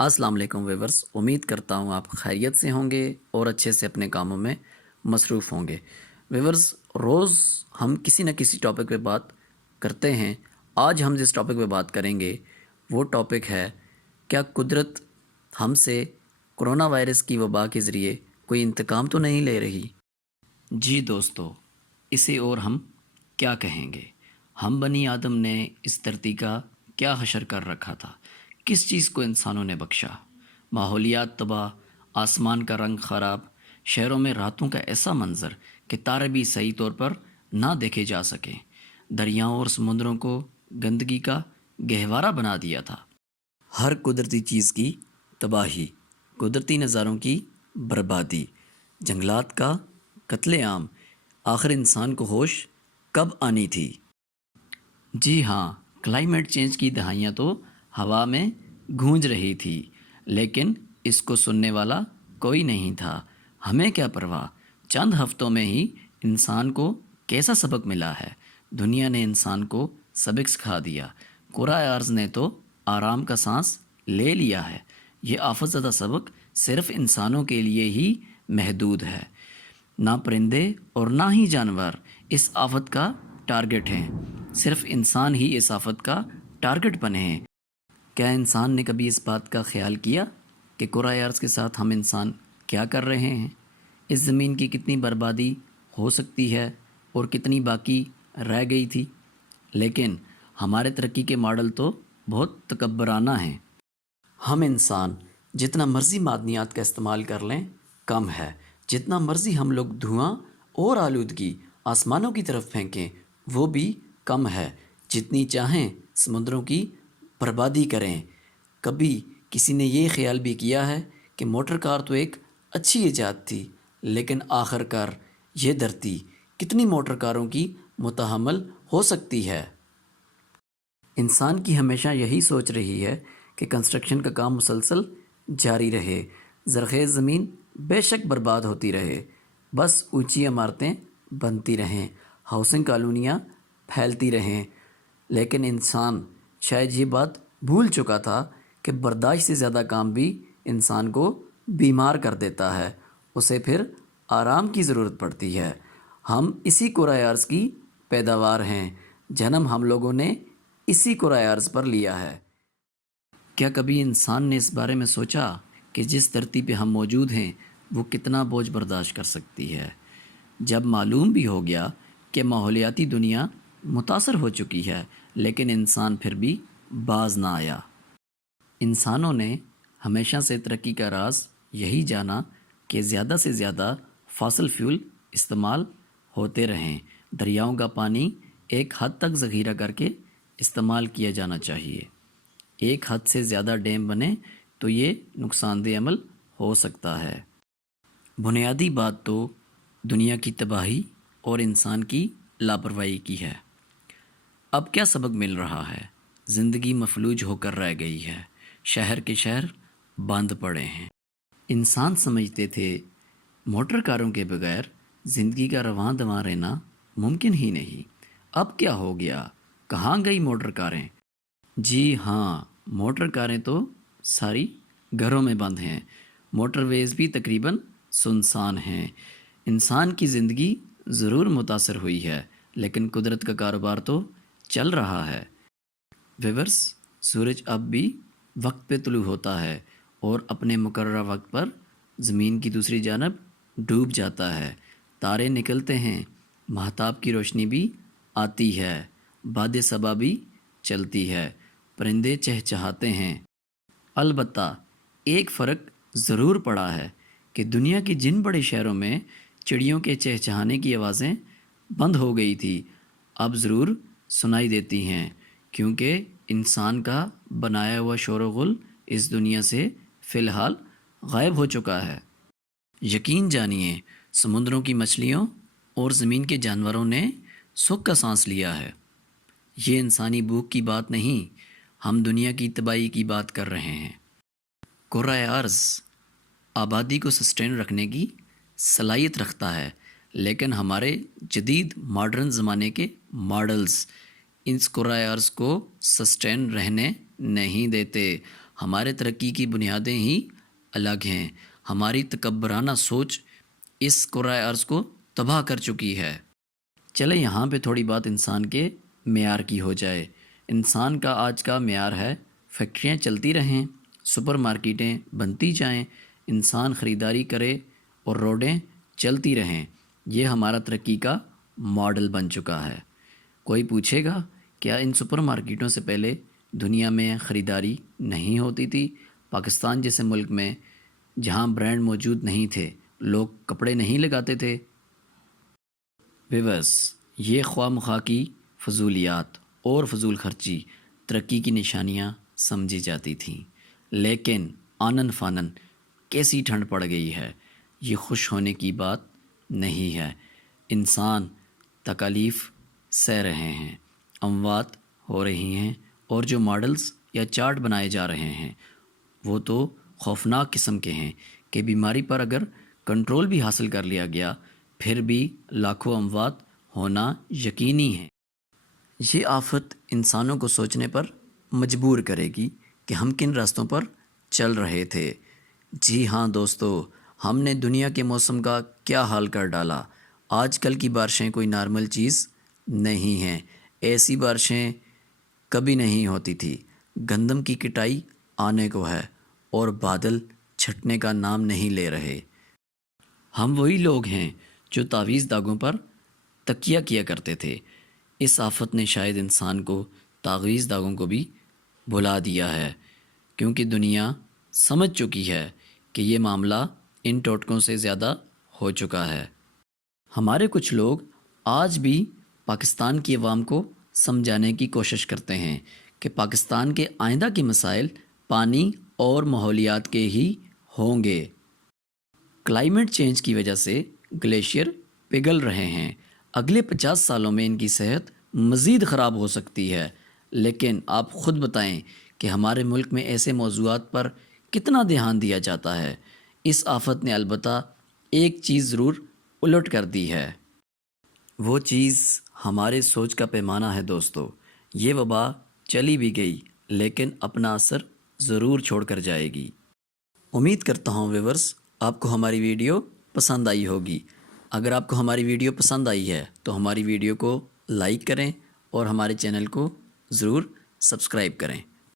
السلام علیکم ویورز، امید کرتا ہوں آپ خیریت سے ہوں گے اور اچھے سے اپنے کاموں میں مصروف ہوں گے۔ ویورز، روز ہم کسی نہ کسی ٹاپک پہ بات کرتے ہیں۔ آج ہم جس ٹاپک پہ بات کریں گے وہ ٹاپک ہے، کیا قدرت ہم سے کرونا وائرس کی وبا کے ذریعے کوئی انتقام تو نہیں لے رہی؟ جی دوستو، اسے اور ہم کیا کہیں گے؟ ہم بنی آدم نے اس دھرتی کا کیا حشر کر رکھا تھا؟ کس چیز کو انسانوں نے بخشا؟ ماحولیات تباہ، آسمان کا رنگ خراب، شہروں میں راتوں کا ایسا منظر کہ تارے بھی صحیح طور پر نہ دیکھے جا سکیں، دریاؤں اور سمندروں کو گندگی کا گہوارہ بنا دیا تھا۔ ہر قدرتی چیز کی تباہی، قدرتی نظاروں کی بربادی، جنگلات کا قتل عام، آخر انسان کو ہوش کب آنی تھی؟ جی ہاں، کلائمیٹ چینج کی دہائیاں تو ہوا میں گونج رہی تھی، لیکن اس کو سننے والا کوئی نہیں تھا۔ ہمیں کیا پرواہ، چند ہفتوں میں ہی انسان کو کیسا سبق ملا ہے۔ دنیا نے انسان کو سبق سکھا دیا، کرۂ ارض نے تو آرام کا سانس لے لیا ہے۔ یہ آفت زدہ سبق صرف انسانوں کے لیے ہی محدود ہے۔ نہ پرندے اور نہ ہی جانور اس آفت کا ٹارگٹ ہیں، صرف انسان ہی اس آفت کا ٹارگٹ بنے ہیں۔ کیا انسان نے کبھی اس بات کا خیال کیا کہ کرۂ ارض کے ساتھ ہم انسان کیا کر رہے ہیں؟ اس زمین کی کتنی بربادی ہو سکتی ہے اور کتنی باقی رہ گئی تھی؟ لیکن ہمارے ترقی کے ماڈل تو بہت تکبرانہ ہیں۔ ہم انسان جتنا مرضی معدنیات کا استعمال کر لیں کم ہے، جتنا مرضی ہم لوگ دھواں اور آلودگی آسمانوں کی طرف پھینکیں وہ بھی کم ہے، جتنی چاہیں سمندروں کی بربادی کریں۔ کبھی کسی نے یہ خیال بھی کیا ہے کہ موٹر کار تو ایک اچھی ایجاد تھی، لیکن آخر کار یہ دھرتی کتنی موٹر کاروں کی متحمل ہو سکتی ہے؟ انسان کی ہمیشہ یہی سوچ رہی ہے کہ کنسٹرکشن کا کام مسلسل جاری رہے، زرخیز زمین بے شک برباد ہوتی رہے، بس اونچی عمارتیں بنتی رہیں، ہاؤسنگ کالونیاں پھیلتی رہیں۔ لیکن انسان شاید یہ بات بھول چکا تھا کہ برداشت سے زیادہ کام بھی انسان کو بیمار کر دیتا ہے، اسے پھر آرام کی ضرورت پڑتی ہے۔ ہم اسی کرۂ ارض کی پیداوار ہیں، جنم ہم لوگوں نے اسی کرۂ ارض پر لیا ہے۔ کیا کبھی انسان نے اس بارے میں سوچا کہ جس دھرتی پہ ہم موجود ہیں وہ کتنا بوجھ برداشت کر سکتی ہے؟ جب معلوم بھی ہو گیا کہ ماحولیاتی دنیا متاثر ہو چکی ہے، لیکن انسان پھر بھی باز نہ آیا۔ انسانوں نے ہمیشہ سے ترقی کا راز یہی جانا کہ زیادہ سے زیادہ فاسل فیول استعمال ہوتے رہیں، دریاؤں کا پانی ایک حد تک ذخیرہ کر کے استعمال کیا جانا چاہیے۔ ایک حد سے زیادہ ڈیم بنے تو یہ نقصان دہ عمل ہو سکتا ہے۔ بنیادی بات تو دنیا کی تباہی اور انسان کی لاپرواہی کی ہے۔ اب کیا سبق مل رہا ہے؟ زندگی مفلوج ہو کر رہ گئی ہے، شہر کے شہر بند پڑے ہیں۔ انسان سمجھتے تھے موٹر کاروں کے بغیر زندگی کا رواں دواں رہنا ممکن ہی نہیں۔ اب کیا ہو گیا؟ کہاں گئی موٹر کاریں؟ جی ہاں، موٹر کاریں تو ساری گھروں میں بند ہیں، موٹر ویز بھی تقریباً سنسان ہیں۔ انسان کی زندگی ضرور متاثر ہوئی ہے، لیکن قدرت کا کاروبار تو چل رہا ہے۔ ویورز، سورج اب بھی وقت پہ طلوع ہوتا ہے اور اپنے مقررہ وقت پر زمین کی دوسری جانب ڈوب جاتا ہے۔ تارے نکلتے ہیں، مہتاب کی روشنی بھی آتی ہے، باد صبا بھی چلتی ہے، پرندے چہچہاتے ہیں۔ البتہ ایک فرق ضرور پڑا ہے کہ دنیا کے جن بڑے شہروں میں چڑیوں کے چہچہانے کی آوازیں بند ہو گئی تھی اب ضرور سنائی دیتی ہیں، کیونکہ انسان کا بنایا ہوا شور و غل اس دنیا سے فی الحال غائب ہو چکا ہے۔ یقین جانیے، سمندروں کی مچھلیوں اور زمین کے جانوروں نے سکھ کا سانس لیا ہے۔ یہ انسانی بھوک کی بات نہیں، ہم دنیا کی تباہی کی بات کر رہے ہیں۔ کرۂ ارض آبادی کو سسٹین رکھنے کی صلاحیت رکھتا ہے، لیکن ہمارے جدید ماڈرن زمانے کے ماڈلز اس کرۂ ارض کو سسٹین رہنے نہیں دیتے۔ ہمارے ترقی کی بنیادیں ہی الگ ہیں۔ ہماری تکبرانہ سوچ اس کرۂ ارض کو تباہ کر چکی ہے۔ چلے یہاں پہ تھوڑی بات انسان کے معیار کی ہو جائے۔ انسان کا آج کا معیار ہے فیکٹریاں چلتی رہیں، سپر مارکیٹیں بنتی جائیں، انسان خریداری کرے اور روڈیں چلتی رہیں۔ یہ ہمارا ترقی کا ماڈل بن چکا ہے۔ کوئی پوچھے گا کیا ان سپر مارکیٹوں سے پہلے دنیا میں خریداری نہیں ہوتی تھی؟ پاکستان جیسے ملک میں جہاں برانڈ موجود نہیں تھے، لوگ کپڑے نہیں لگاتے تھے؟ ویورز، یہ خواہ مخواہ کی فضولیات اور فضول خرچی ترقی کی نشانیاں سمجھی جاتی تھیں، لیکن آنن فانن کیسی ٹھنڈ پڑ گئی ہے۔ یہ خوش ہونے کی بات نہیں ہے۔ انسان تکالیف سہ رہے ہیں، اموات ہو رہی ہیں، اور جو ماڈلز یا چارٹ بنائے جا رہے ہیں وہ تو خوفناک قسم کے ہیں کہ بیماری پر اگر کنٹرول بھی حاصل کر لیا گیا پھر بھی لاکھوں اموات ہونا یقینی ہے۔ یہ آفت انسانوں کو سوچنے پر مجبور کرے گی کہ ہم کن راستوں پر چل رہے تھے۔ جی ہاں دوستو، ہم نے دنیا کے موسم کا کیا حال کر ڈالا۔ آج کل کی بارشیں کوئی نارمل چیز نہیں ہیں۔ ایسی بارشیں کبھی نہیں ہوتی تھی۔ گندم کی کٹائی آنے کو ہے اور بادل چھٹنے کا نام نہیں لے رہے۔ ہم وہی لوگ ہیں جو تعویذ داغوں پر تکیہ کیا کرتے تھے۔ اس آفت نے شاید انسان کو تعویذ داغوں کو بھی بھلا دیا ہے، کیونکہ دنیا سمجھ چکی ہے کہ یہ معاملہ ان ٹوٹکوں سے زیادہ ہو چکا ہے۔ ہمارے کچھ لوگ آج بھی پاکستان کی عوام کو سمجھانے کی کوشش کرتے ہیں کہ پاکستان کے آئندہ کے مسائل پانی اور ماحولیات کے ہی ہوں گے۔ کلائمیٹ چینج کی وجہ سے گلیشیئر پگھل رہے ہیں۔ اگلے 50 سالوں میں ان کی صحت مزید خراب ہو سکتی ہے۔ لیکن آپ خود بتائیں کہ ہمارے ملک میں ایسے موضوعات پر کتنا دھیان دیا جاتا ہے۔ اس آفت نے البتہ ایک چیز ضرور الٹ کر دی ہے۔ وہ چیز ہمارے سوچ کا پیمانہ ہے دوستو۔ یہ وبا چلی بھی گئی لیکن اپنا اثر ضرور چھوڑ کر جائے گی۔ امید کرتا ہوں ویورز آپ کو ہماری ویڈیو پسند آئی ہوگی۔ اگر آپ کو ہماری ویڈیو پسند آئی ہے تو ہماری ویڈیو کو لائک کریں اور ہمارے چینل کو ضرور سبسکرائب کریں۔